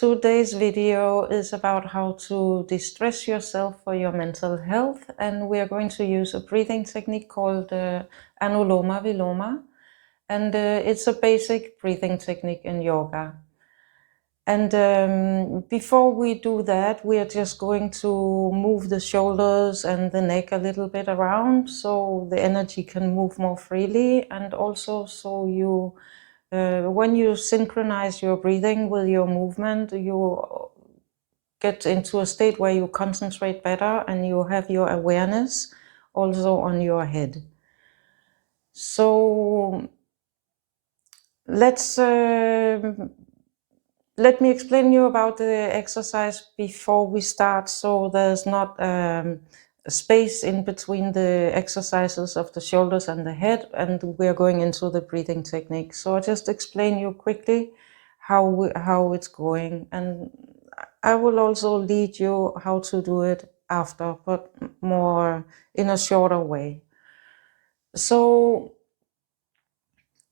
Today's video is about how to de-stress yourself for your mental health, and we are going to use a breathing technique called Anuloma Viloma, and it's a basic breathing technique in yoga. And before we do that, we are just going to move the shoulders and the neck a little bit around so the energy can move more freely, and also so you when you synchronize your breathing with your movement, you get into a state where you concentrate better and you have your awareness also on your head. So let me explain you about the exercise before we start, so there's not a space in between the exercises of the shoulders and the head, and we're going into the breathing technique. So I'll just explain you quickly how it's going, and I will also lead you how to do it after, but more in a shorter way. So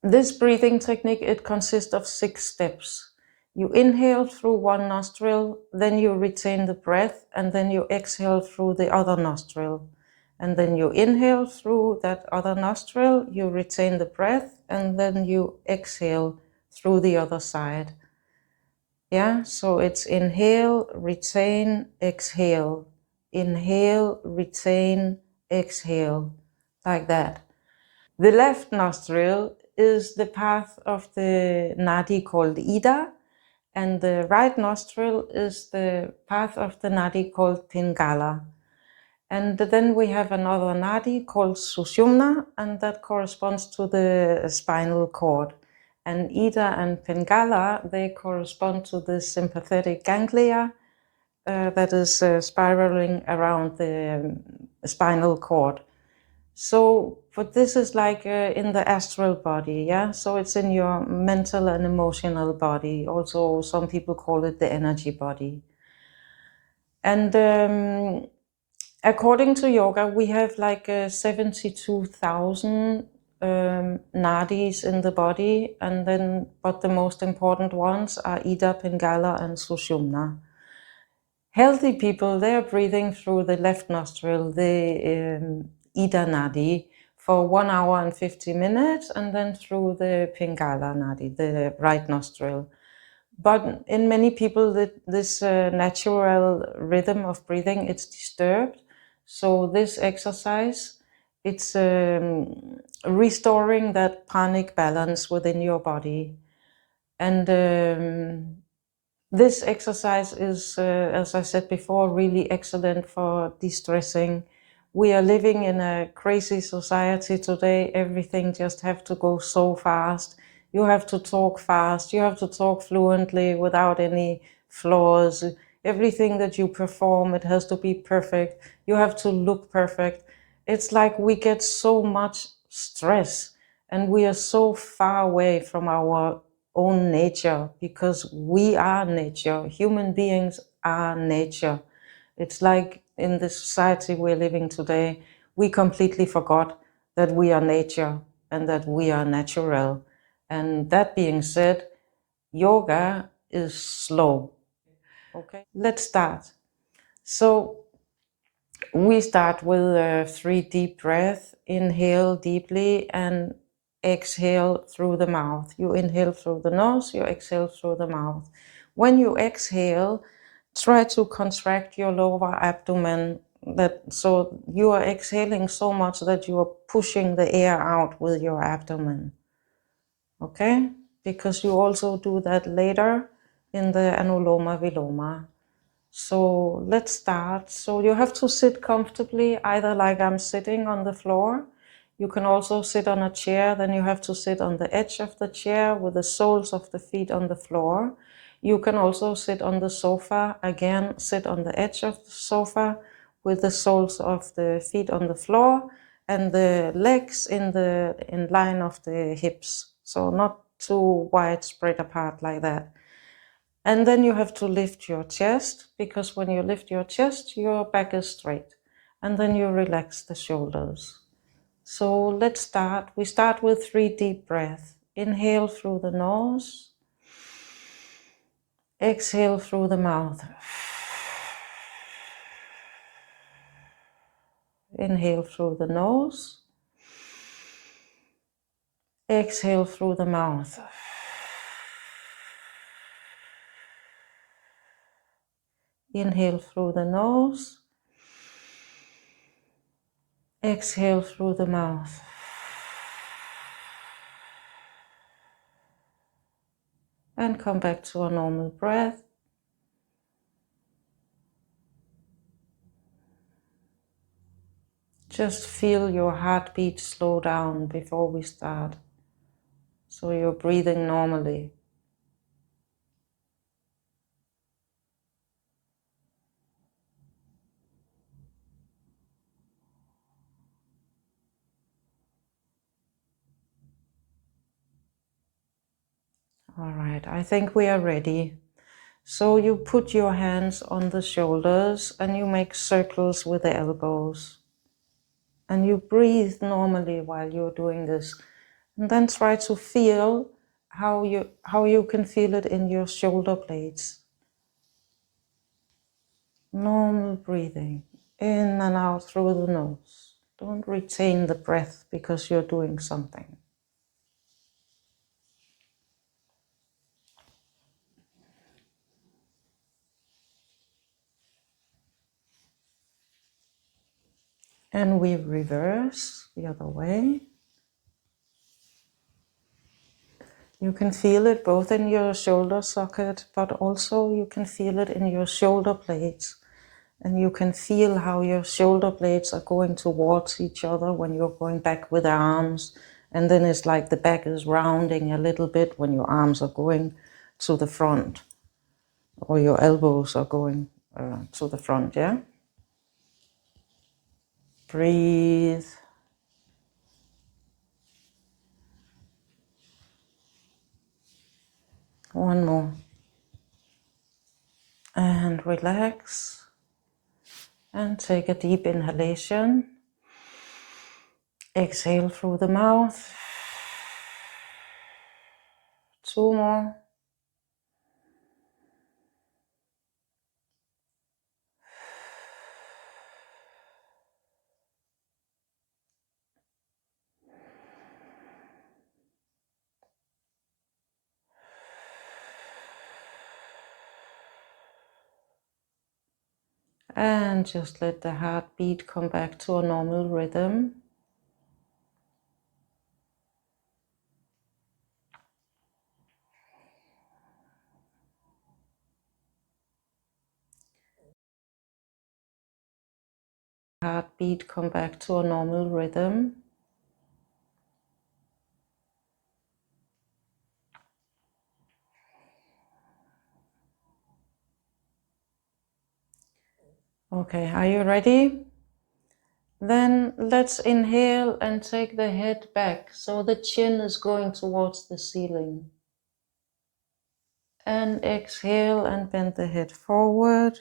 this breathing technique, it consists of 6 steps. You inhale through one nostril, then you retain the breath, and then you exhale through the other nostril. And then you inhale through that other nostril, you retain the breath, and then you exhale through the other side. Yeah, so it's inhale, retain, exhale. Inhale, retain, exhale, like that. The left nostril is the path of the nadi called Ida, and the right nostril is the path of the nadi called Pingala. And then we have another nadi called Sushumna, and that corresponds to the spinal cord. And Ida and Pingala, they correspond to the sympathetic ganglia that is spiraling around the spinal cord. So, but this is like in the astral body, yeah? So it's in your mental and emotional body. Also, some people call it the energy body. And according to yoga, we have like 72,000 nadis in the body, and then, but the most important ones are Ida, Pingala, and Sushumna. Healthy people, they're breathing through the left nostril, the Ida nadi, for 1 hour and 50 minutes, and then through the Pingala nadi, the right nostril. But in many people, this natural rhythm of breathing, it's disturbed. So this exercise, it's restoring that pranic balance within your body. And this exercise is, as I said before, really excellent for de-stressing. We are living in a crazy society today. Everything just have to go so fast. You have to talk fast. You have to talk fluently without any flaws. Everything that you perform, it has to be perfect. You have to look perfect. It's like we get so much stress, and we are so far away from our own nature, because we are nature. Human beings are nature. It's like in the society we're living today, we completely forgot that we are nature and that we are natural. And that being said, yoga is slow. Okay, let's start. So we start with 3 deep breaths. Inhale deeply and exhale through the mouth. You inhale through the nose, you exhale through the mouth. When you exhale, try to contract your lower abdomen, so you are exhaling so much that you are pushing the air out with your abdomen. Okay? Because you also do that later in the Anuloma Viloma. So let's start. So you have to sit comfortably, either like I'm sitting on the floor. You can also sit on a chair. Then you have to sit on the edge of the chair with the soles of the feet on the floor. You can also sit on the sofa. Again, sit on the edge of the sofa with the soles of the feet on the floor and the legs in line of the hips. So not too wide spread apart like that. And then you have to lift your chest, because when you lift your chest, your back is straight. And then you relax the shoulders. So let's start. We start with 3 deep breaths. Inhale through the nose. Exhale through the mouth. Inhale through the nose. Exhale through the mouth. Inhale through the nose. Exhale through the mouth. And come back to a normal breath. Just feel your heartbeat slow down before we start, so you're breathing normally. All right, I think we are ready. So you put your hands on the shoulders and you make circles with the elbows. And you breathe normally while you're doing this. And then try to feel how you can feel it in your shoulder blades. Normal breathing, in and out through the nose. Don't retain the breath because you're doing something. And we reverse the other way. You can feel it both in your shoulder socket, but also you can feel it in your shoulder blades. And you can feel how your shoulder blades are going towards each other when you're going back with the arms. And then it's like the back is rounding a little bit when your arms are going to the front, or your elbows are going to the front, yeah? Breathe. One more. And relax. And take a deep inhalation. Exhale through the mouth. 2 more. And just let the heartbeat come back to a normal rhythm. Heartbeat come back to a normal rhythm. Okay, are you ready? Then let's inhale and take the head back so the chin is going towards the ceiling. And exhale and bend the head forward.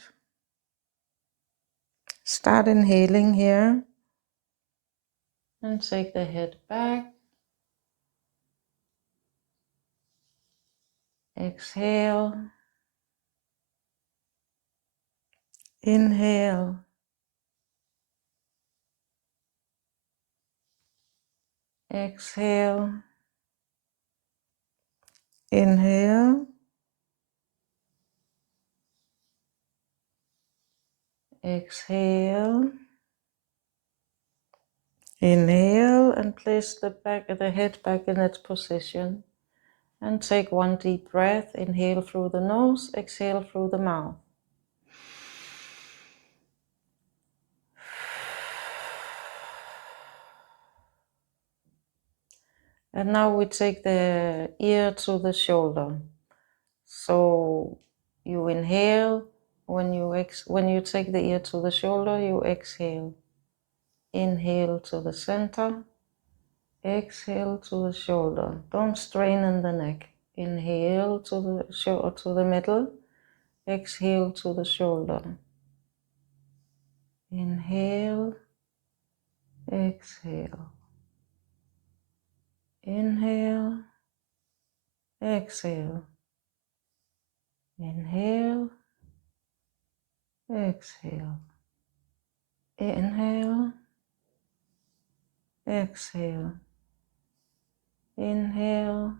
Start inhaling here. And take the head back. Exhale. Inhale. Exhale. Inhale. Exhale. Inhale and place the head back in its position. And take one deep breath. Inhale through the nose, exhale through the mouth. And now we take the ear to the shoulder. So you inhale, when you take the ear to the shoulder, you exhale. Inhale to the center, exhale to the shoulder. Don't strain in the neck. Inhale to the middle, exhale to the shoulder. Inhale, exhale. Inhale, exhale. Inhale, exhale. Inhale, exhale. Inhale,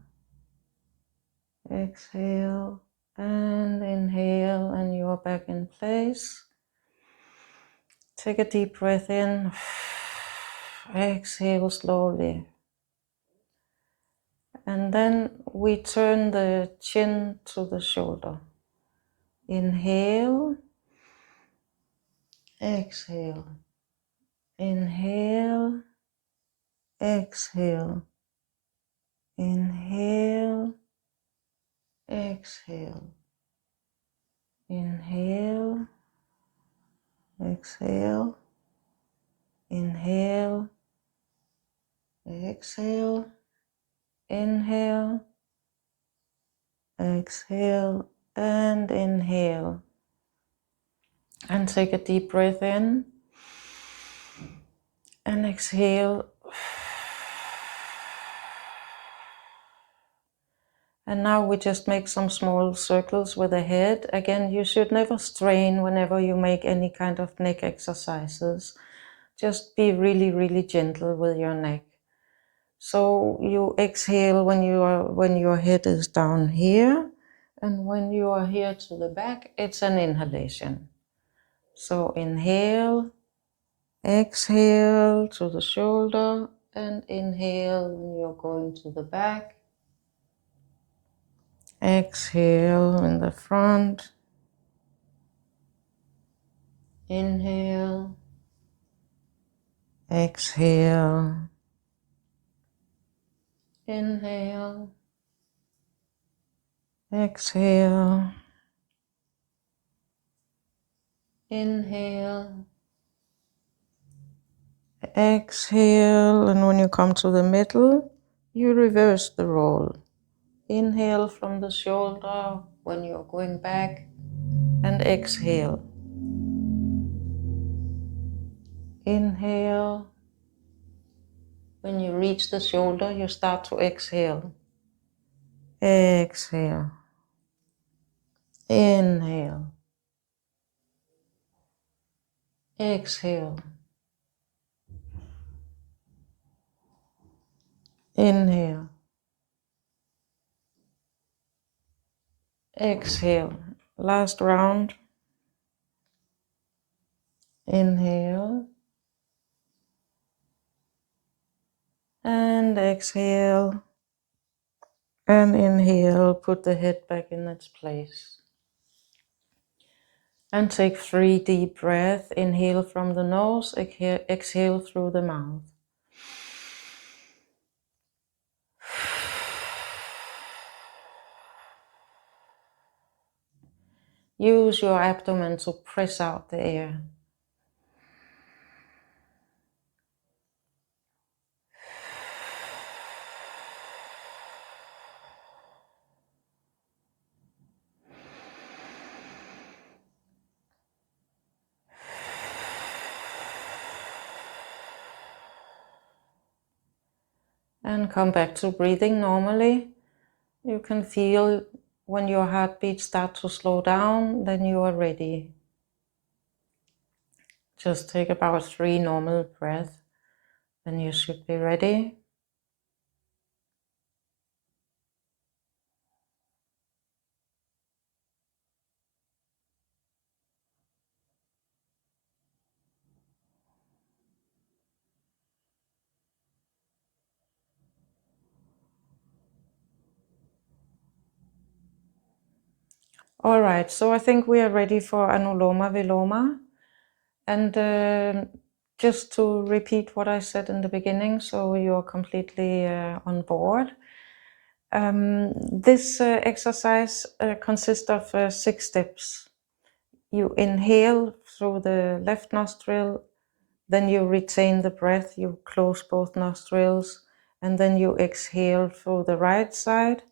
exhale, and inhale, and you are back in place. Take a deep breath in. Exhale slowly. And then we turn the chin to the shoulder. Inhale, exhale. Inhale, exhale. Inhale, exhale. Inhale, exhale. Inhale, exhale. Inhale, exhale, and inhale. And take a deep breath in and exhale. And now we just make some small circles with the head. Again, you should never strain whenever you make any kind of neck exercises. Just be really, really gentle with your neck. So you exhale when your head is down here, and when you are here to the back, it's an inhalation. So inhale, exhale to the shoulder, and inhale when you're going to the back. Exhale in the front. Inhale, exhale, inhale, exhale, inhale, exhale, and when you come to the middle, you reverse the role. Inhale from the shoulder when you're going back, and exhale. Inhale. When you reach the shoulder, you start to exhale. Exhale. Inhale. Exhale. Inhale. Exhale. Last round. Inhale. And exhale. And inhale. Put the head back in its place. And take 3 deep breaths. Inhale from the nose. Exhale through the mouth. Use your abdomen to press out the air. And come back to breathing normally. You can feel when your heartbeat starts to slow down, then you are ready. Just take about 3 normal breaths, then you should be ready. All right, so I think we are ready for Anuloma Viloma. And just to repeat what I said in the beginning, so you're completely on board. This exercise consists of 6 steps. You inhale through the left nostril, then you retain the breath, you close both nostrils, and then you exhale through the right side,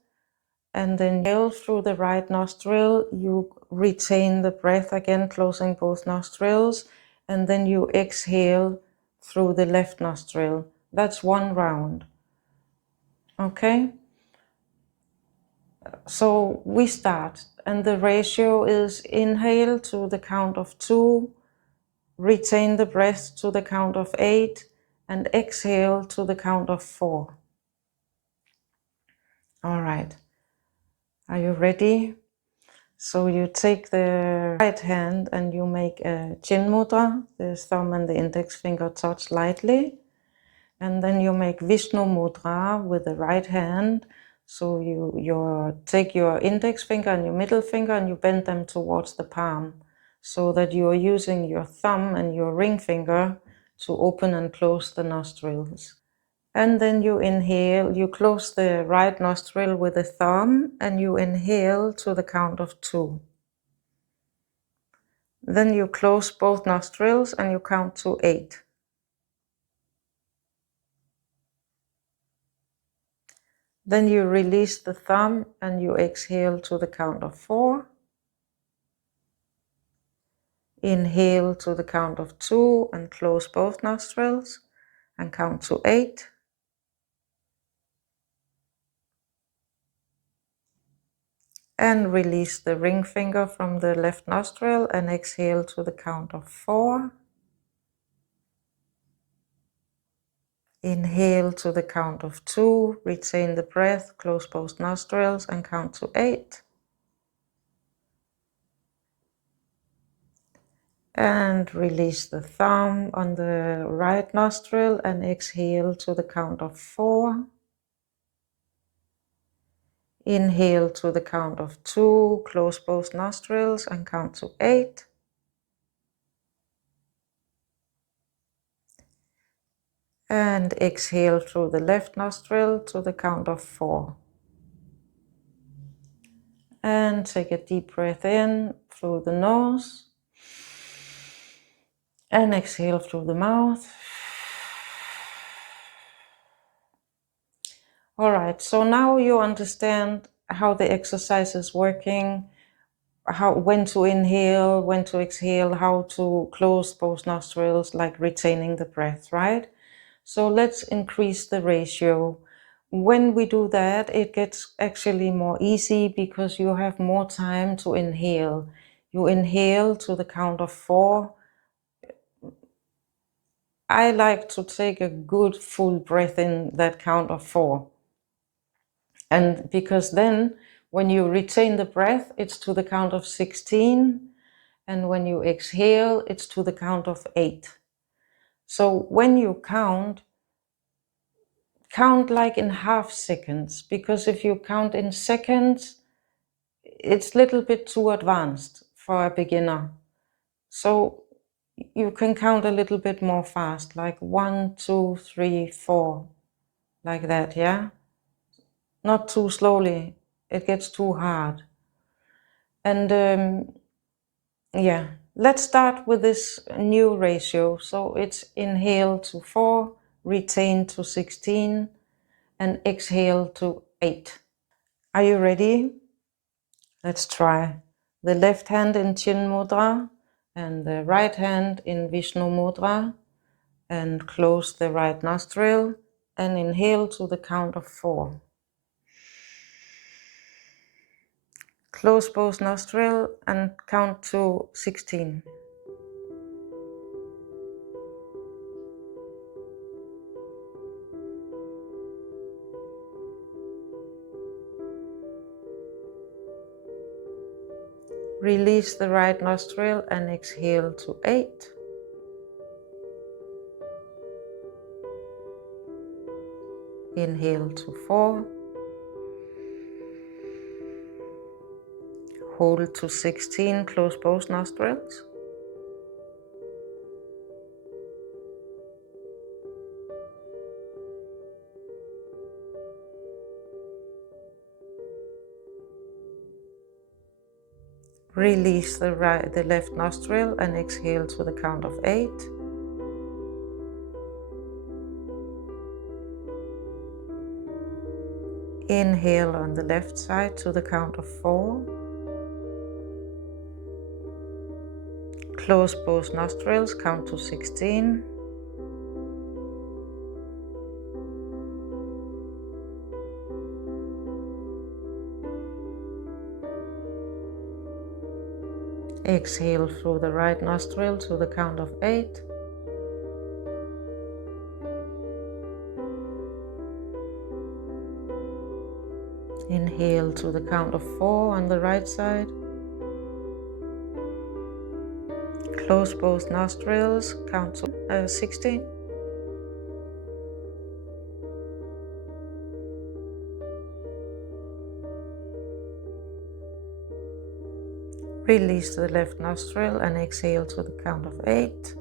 and then inhale through the right nostril, you retain the breath again, closing both nostrils, and then you exhale through the left nostril. That's 1 round. Okay? So we start. and the ratio is inhale to the count of 2, retain the breath to the count of 8, and exhale to the count of 4. All right. Are you ready? So you take the right hand and you make a chin mudra. The thumb and the index finger touch lightly. And then you make Vishnu mudra with the right hand. So you take your index finger and your middle finger and you bend them towards the palm, so that you are using your thumb and your ring finger to open and close the nostrils. And then you inhale, you close the right nostril with the thumb and you inhale to the count of 2. Then you close both nostrils and you count to 8. Then you release the thumb and you exhale to the count of 4. Inhale to the count of 2 and close both nostrils and count to 8. And release the ring finger from the left nostril and exhale to the count of 4. Inhale to the count of 2, retain the breath, close both nostrils and count to 8. And release the thumb on the right nostril and exhale to the count of 4. Inhale to the count of 2, close both nostrils and count to 8. And exhale through the left nostril to the count of 4. And take a deep breath in through the nose. And exhale through the mouth. All right, so now you understand how the exercise is working, when to inhale, when to exhale, how to close both nostrils, like retaining the breath, right? So let's increase the ratio. When we do that, it gets actually more easy because you have more time to inhale. You inhale to the count of 4. I like to take a good full breath in that count of 4. And because then when you retain the breath, it's to the count of 16. And when you exhale, it's to the count of 8. So when you count like in half seconds, because if you count in seconds, it's a little bit too advanced for a beginner. So you can count a little bit more fast, like 1, 2, 3, 4, like that, yeah? Not too slowly, it gets too hard. And yeah, let's start with this new ratio. So it's inhale to 4, retain to 16, and exhale to 8. Are you ready? Let's try. The left hand in Chin Mudra and the right hand in Vishnu Mudra, and close the right nostril and inhale to the count of 4. Close both nostrils and count to 16. Release the right nostril and exhale to 8. Inhale to 4. Hold to 16, close both nostrils. Release the left nostril and exhale to the count of 8. Inhale on the left side to the count of 4. Close both nostrils, count to 16. Exhale through the right nostril to the count of 8. Inhale to the count of 4 on the right side. Close both nostrils, count to 16. Release the left nostril and exhale to the count of 8.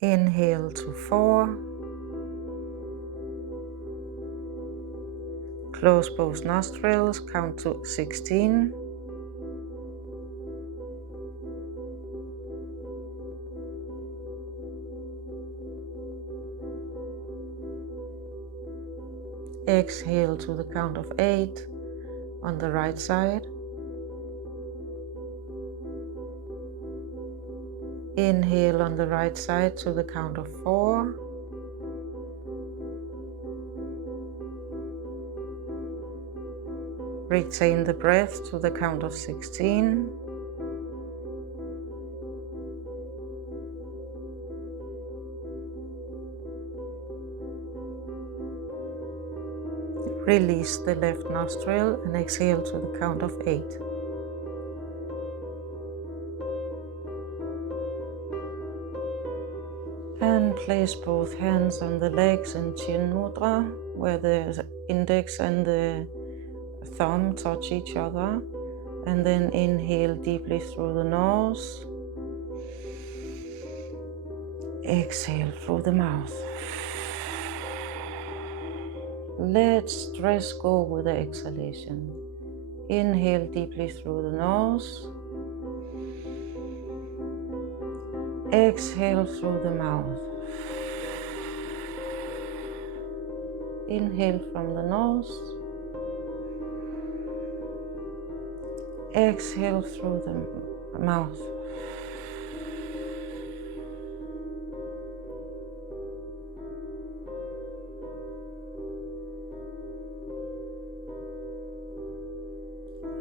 Inhale to 4. Close both nostrils, count to 16. Exhale to the count of 8 on the right side. Inhale on the right side to the count of 4. Retain the breath to the count of 16. Release the left nostril and exhale to the count of 8. And place both hands on the legs in Chin Mudra, where the index and the thumb touch each other. And then inhale deeply through the nose. Exhale through the mouth. Let stress go with the exhalation. Inhale deeply through the nose. Exhale through the mouth. Inhale from the nose. Exhale through the mouth.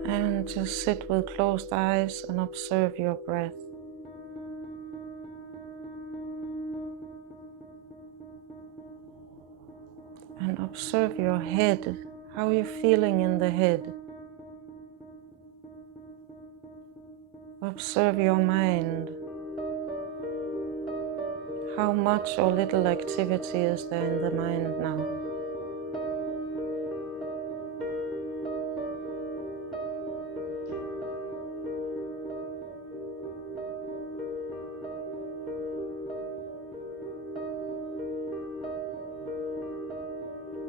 And just sit with closed eyes and observe your breath. And observe your head. How are you feeling in the head? Observe your mind. How much or little activity is there in the mind now?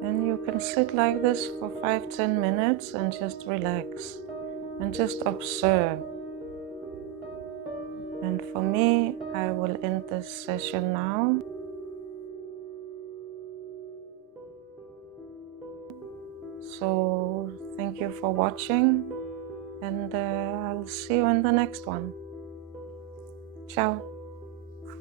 And you can sit like this for 5-10 minutes and just relax and just observe. And for me, I will end this session now. So thank you for watching, and I'll see you in the next one. Ciao.